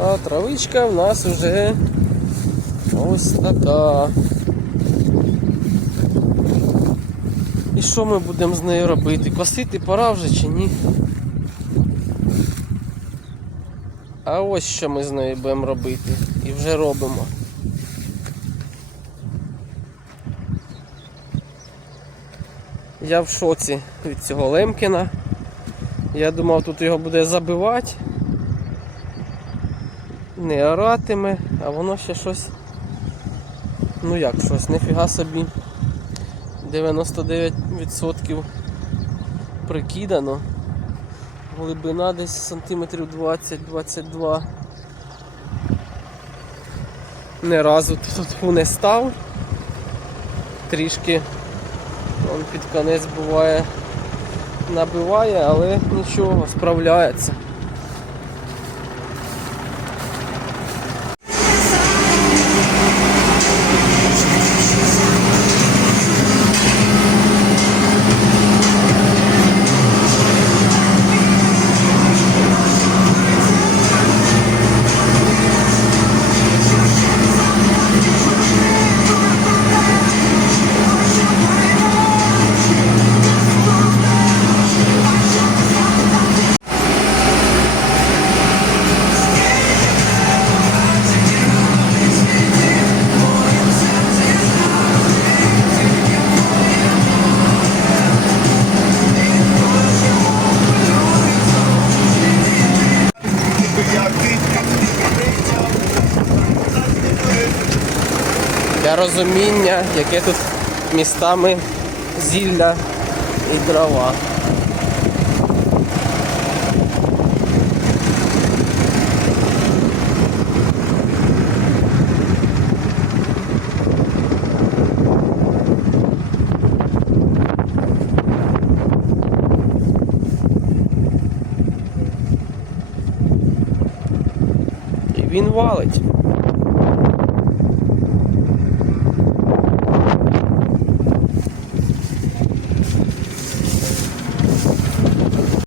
А травичка в нас вже ось така. І що ми будемо з нею робити? Косити пора вже чи ні? А ось що ми з нею будемо робити. І вже робимо. Я в шоці від цього Лемкіна. Я думав, тут його буде забивати. Не оратиме, а воно ще щось. Ну як щось, нифіга собі. 99% прикидано. Глибина десь сантиметрів 20-22. Не разу тут не став. Трішки он під конець буває набиває, але нічого, справляється. Для розуміння, яке тут містами зілля і дрова. він валить.